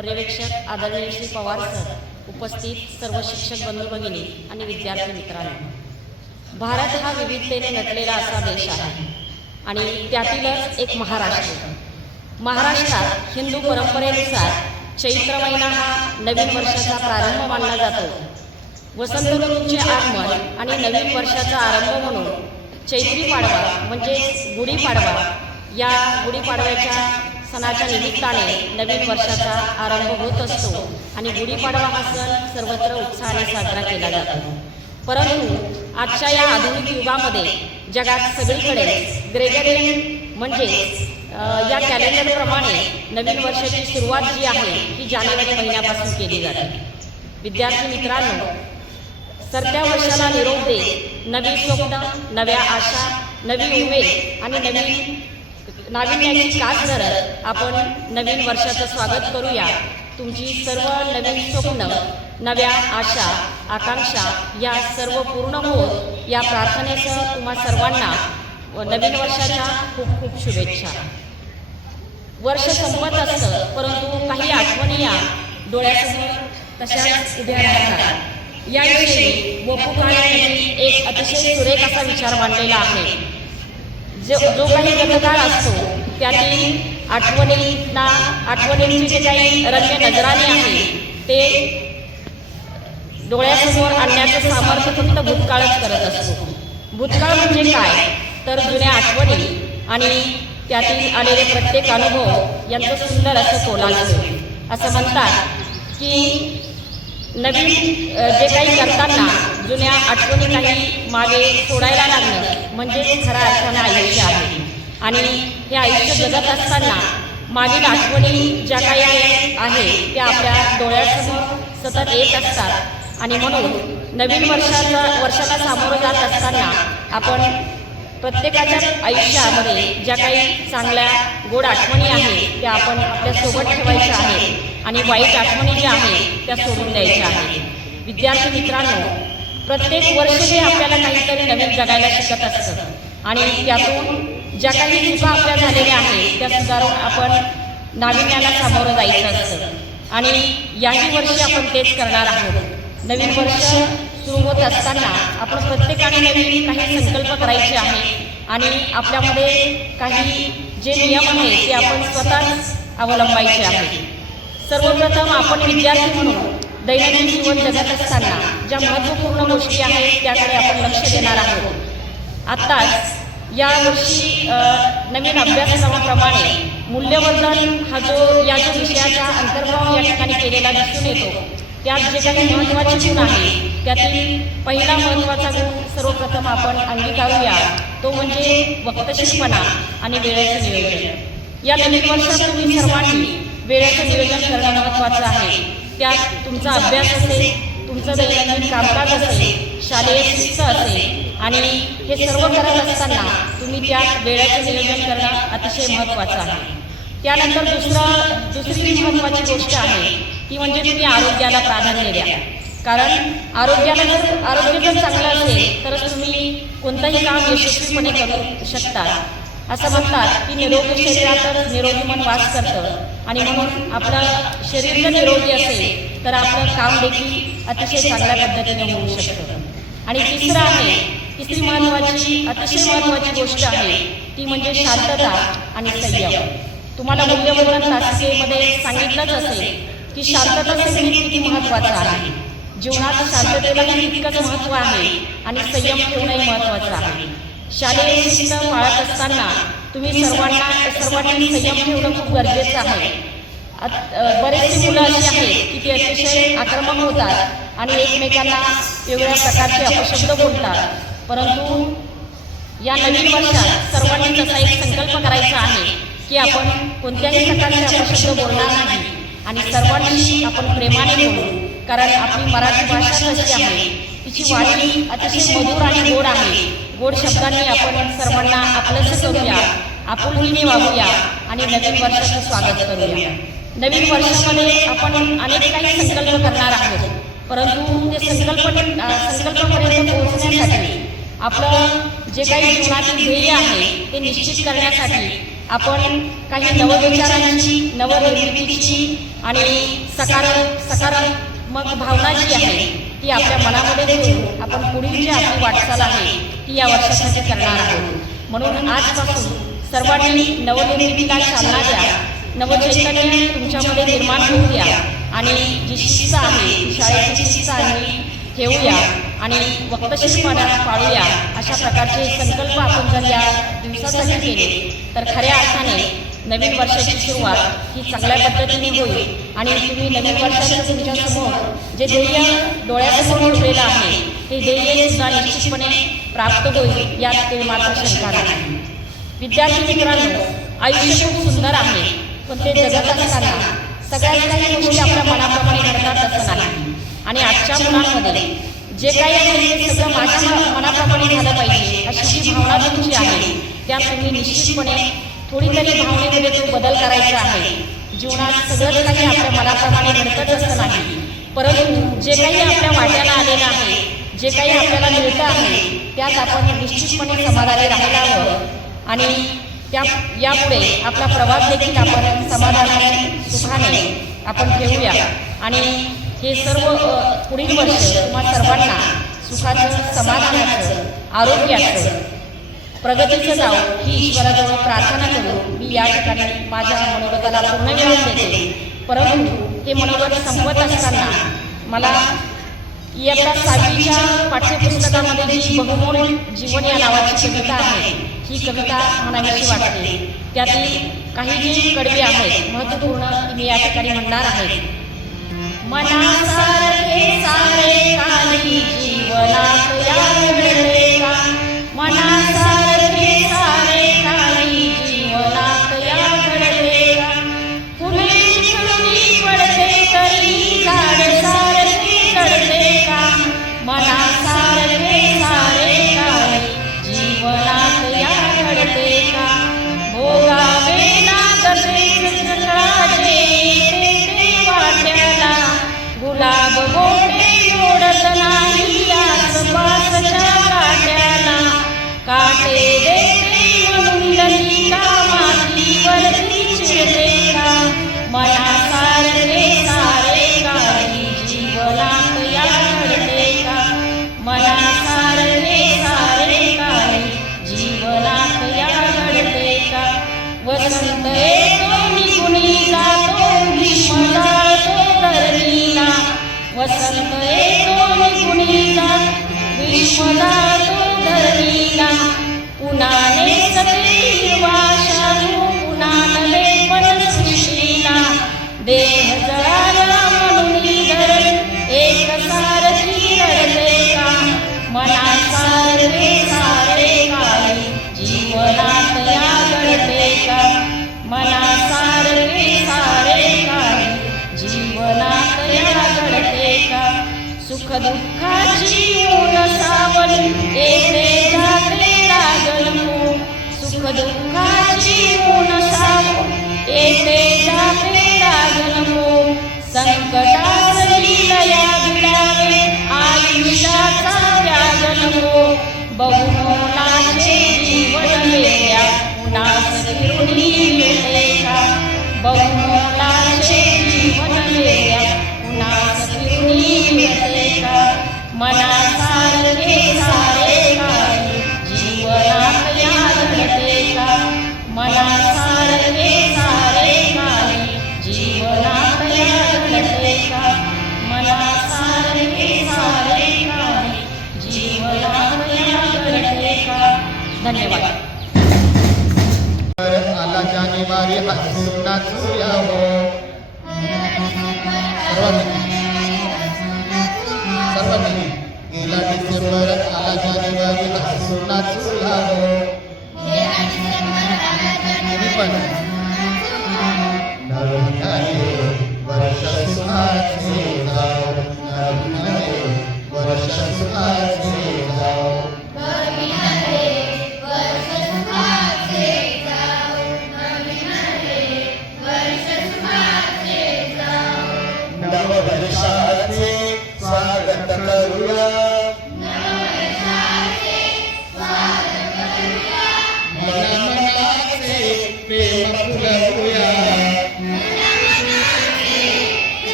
पर्यवेक्षक आदरणीय श्री पवार सर उपस्थित सर्व शिक्षक बंधू भगिनी आणि विद्यार्थी मित्रांनो. भारत हा विविधतेने नटलेला असा देश आहे आणि त्यातीलच एक महाराष्ट्र. महाराष्ट्रात हिंदू परंपरेनुसार चैत्र महिना हा नवीन वर्षाचा प्रारंभ मानला जातो. वसंत ऋतूचे आगमन आणि नवीन वर्षाचा आरंभ म्हणून चैत्री पाडवा म्हणजे गुढीपाडवा या गुढीपाडव्याच्या सणाच्या निमित्ताने नवीन वर्षाचा आरंभ होत असतो आणि गुढीपाडवा हा सण सर्वत्र उत्साहाने साजरा केला जातो. परंतु आजच्या या आधुनिक युगामध्ये जगात सगळीकडे ग्रेगरियन म्हणजे या कॅलेंडरप्रमाणे नवीन वर्षाची सुरुवात जी आहे ती जानेवारी महिन्यापासून केली जाते. विद्यार्थी मित्रांनो सरत्या वर्षाला निरोप देत नवी स्वप्न नव्या आशा नवी उमेद आणि नवीन नाविन्याची कास धरत आपण नवीन वर्षाचं स्वागत करूया. तुमची सर्व नवीन स्वप्न नव्या आशा आकांक्षा या सर्व पूर्ण होत या प्रार्थनेसह तुम्हा सर्वांना व नवीन वर्षाच्या खूप खूप शुभेच्छा. वर्ष संपत असतं परंतु काही आठवणी या डोळ्यासमोर तशाच उभ्या राहतात. याविषयी वपू काळे यांनी एक अतिशय सुरेख असा विचार मांडलेला आहे. जो जो काही गतकाळ असतो त्यातील आठवणींना आठवणींची जे काही रम्य नजराने आहे ते डोळ्यासमोर आणण्याचं सामर्थ्य फक्त भूतकाळच करत असतो. भूतकाळ म्हणजे काय? तर जुन्या आठवणी आणि त्यातील आलेले प्रत्येक अनुभव यांचं सुंदर असं कोलाज असं म्हणतात की नवीन जे काही करताना जुन्या आठवणी काही मागे सोडायला लागणं म्हणजे खऱ्या अर्थानं आयुष्य आहे. आणि हे आयुष्य जगत असताना मागील आठवणी ज्या काही आहे त्या आपल्या डोळ्यासमोर सतत येत असतात. आणि म्हणून नवीन वर्षाचा वर्षाला सामोरं जात असताना आपण प्रत्येकाच्या आयुष्यामध्ये ज्या काही चांगल्या गोड आठवणी आहेत त्या आपण आपल्यासोबत ठेवायच्या आहेत. आणि वाईट आठवणी ज्या आहेत त्या सोडून द्यायच्या आहेत. विद्यार्थी मित्रांनो प्रत्येक वर्ष हे आपल्याला काहीतरी नवीन जगायला शिकत असतं आणि त्यातून ज्या काही चुका आपल्या झालेल्या आहेत त्या सुधारून आपण नाविन्याला सामोरं जायचं असतं. आणि याही वर्षी आपण तेच करणार आहोत. नवीन वर्ष सुरू होत असताना आपण प्रत्येकाने नवीन काही संकल्प करायचे आहे आणि आपल्यामध्ये काही जे नियम आहेत ते आपण स्वतःच अवलंबायचे आहेत. सर्वप्रथम आपण विद्यार्थी म्हणून दैनंदिन जीवन जगत असताना ज्या महत्त्वपूर्ण गोष्टी आहेत त्याकडे आपण लक्ष देणार आहोत. आत्ताच यावर्षी वर्षी नवीन अभ्यासक्रमाप्रमाणे मूल्यवर्धन हा जो या जो विषयाचा अंतर्भाव या ठिकाणी केलेला दिसून येतो त्यात जे काही महत्त्वाचे गुण आहे त्यातील पहिला महत्त्वाचा गुण सर्वप्रथम आपण अंगीकारूया. तो म्हणजे वक्तशीरपणा आणि वेळेचं नियोजन. या नवीन वर्षात तुम्ही सर्वांनी वेळेचं नियोजन करणं महत्त्वाचं आहे. त्यात तुमचा अभ्यास असेल तुमचं दैनंदिन कामकाज असेल शालेय शिस्त असेल आणि हे सर्व करत असताना तुम्ही त्यात वेळेचं नियोजन करणं अतिशय महत्त्वाचं आहे. त्यानंतर दुसरं दुसरी महत्त्वाची गोष्ट आहे ती म्हणजे तुम्ही आरोग्याला प्राधान्य द्या. कारण आरोग्याला जर आरोग्य जर चांगलं असेल तर तुम्ही कोणतंही काम यशस्वीपणे करू शकता. असं म्हणतात की निरोगी शरीरातच निरोगी मन वास करतं. आणि म्हणून आपलं शरीर जर निरोगी असेल तर आपलं काम देखील अतिशय चांगल्या पद्धतीने होऊ शकतं. आणि तिसरं आहे तिसरी महत्त्वाची अतिशय महत्त्वाची गोष्ट आहे ती म्हणजे शांतता आणि संयम. तुम्हाला मूल्यवर्धन तासिकेमध्ये सांगितलंच असेल की शांतता संयम किती महत्त्वाचं आहे. जीवनात शांततेलाही तितकंच महत्त्व आहे आणि संयम ठेवणंही महत्त्वाचं आहे. शालेय शिक्षण पाळत असताना तुम्ही सर्वांना सर्वांनी संयम ठेवणं खूप गरजेचं आहे. बरेचसे मुलं अशी आहेत की ती अतिशय आक्रमक होतात आणि एकमेकांना वेगवेगळ्या प्रकारचे अपशब्द बोलतात. परंतु या नवीन वर्षात सर्वांनी तसा एक संकल्प करायचा आहे की आपण कोणत्याही प्रकारचे अपशब्द बोलणार नाही. आणि सर्वांनी आपण प्रेमाने बोलू कारण आपली मराठी भाषा कशी आहे तिची वाणी अतिशय मधुर आणि गोड आहे. गोड शब्दांनी आपण सर्वांना आपलंसं करूया आपुलकीने वागूया आणि नवीन वर्षाचं स्वागत करूया. नवीन वर्षामध्ये आपण अनेक काही संकल्प करणार आहोत. परंतु म्हणजे ते संकल्प संकल्पापर्यंत पोहोचण्यासाठी आपलं जे काही जीवनातील ध्येय आहे ते निश्चित करण्यासाठी आपण काही नवविचारांची नवनिर्मितीची आणि सकार सकारात्मक भावना जी आहे ती आपल्या मनामध्ये ठेवून आपण पुढील जी आपली वाटचाल आहे ती या वर्षासाठी करणार आहोत. म्हणून आजपासून सर्वांनी नवनिर्मितीला चालना द्या नवचैतन्य तुमच्यामध्ये निर्माण होऊ द्या आणि जी शिस्त आहे ती शाळेची शिस्त आहे ठेवूया आणि वक्तशीरपणा पाळूया अशा प्रकारचे संकल्प आपण जर या दिवसासाठी केले तर खऱ्या अर्थाने नवीन वर्षाची सुरुवात ही चांगल्या पद्धतीने होईल. आणि तुम्ही नवीन वर्षाचं तुमच्यासमोर जे ध्येय डोळ्यासमोर ठेवलेलं आहे ते ध्येय सुद्धा निश्चितपणे प्राप्त होईल यात ते मात्र शंका नाही. विद्यार्थी मित्रांनो आयुष्य खूप सुंदर आहे पण ते जगत असताना सगळ्यात काही गोष्टी आपल्या मनाप्रमाणे घडतात असं नाही. आणि आजच्या मुलांमध्ये जे काही आहे ते सगळं माझ्या मनाप्रमाणे झालं पाहिजे. अशी जी भावना तुमची आहे त्या तुम्ही निश्चितपणे थोडी तरी भावनेमध्ये तो बदल करायचा आहे. जीवनात सगळं काही आपल्या मनाप्रमाणे घडतच असं नाही. परंतु जे काही आपल्या वाट्याला आलेलं आहे जे काही आपल्याला मिळतं आहे त्यात आपण निश्चितपणे समाधानी राहायला हवं. आणि त्या यापुढे आपला प्रवास देखील आपण समाधानाने सुखाने आपण ठेवूया. आणि हे सर्व पुढील वर्ष तुम्हा सर्वांना सुखाचं समाधानाचं आरोग्याचं प्रगतीचं जाऊ ही ईश्वराजवळ प्रार्थना करू मी या ठिकाणी माझ्या मनोगताला पूर्ण विराम देते. परंतु हे मनोगत संपत असताना मला इयत्ता सातवीच्या पाठ्यपुस्तकामध्ये जी बहुमोल जीवन या नावाची कविता आहे ही कविता म्हणावीशी वाटते. त्यातील काही जी कडवी आहेत महत्त्वपूर्ण मी या ठिकाणी म्हणणार आहे. मनासारखे सारे काही जीवनात या घडले का? मनासारखे ग्रीष्म जातो सुख दुःखाची ऊन सावल येते जाते लागल. सुख दुःखाची ऊन सावल येते जाते लागल. संकटाची लया बिडावे आयुष्याचा त्याग बहुमोलाचे जीवन वेड्या उन्हास फिरुणी मिळेल का बहुमोलाचे मनासारखे सारे काही जीवनात आपल्या घडले का मनासारखे सारे काही जीवनात आपल्या घडले का मनासारखे सारे काही जीवनात या घडले का धन्यवाद. आला जानेवारी हसून नाचूया हो सर्वांनी. सर्वांनी. डिसेंबर आला जानेवारी हो मी पण. नवीन वर्ष सुखाचे नवीन वर्ष सुखाचे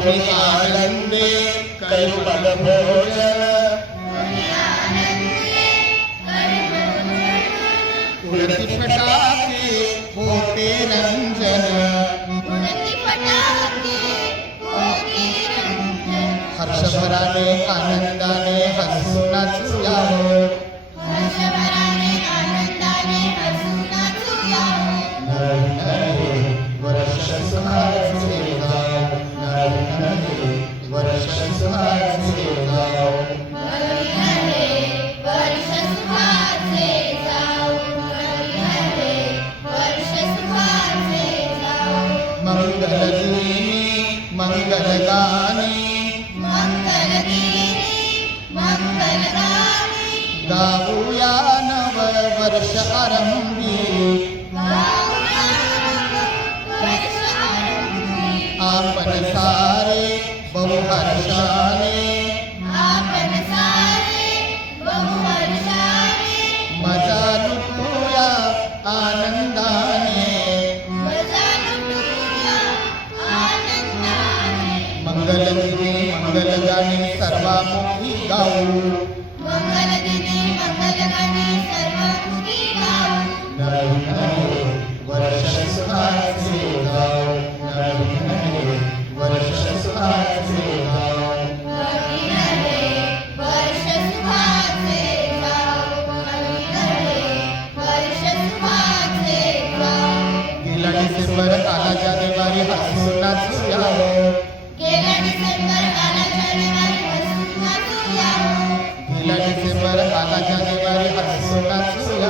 आनंदे कैवल भोजन उडती फटाके होते रंजन हर्षभराने आनंदाने हसून गाऊया नव वर्ष आरंभी. आपण सारे बहुहर्षाने. मजा लुटूया आनंदाने. मंगलदिनी मंगलगाणी सर्वामुखी गाऊ मंगलदिनी मंगलगाणी सर्वमुखी गाऊ. सुखाचे गाऊ गेला डिसेंबर आला जानेवारी ሌላ ጀመረ አላጃ ጀማሪ አስሶና ጽያ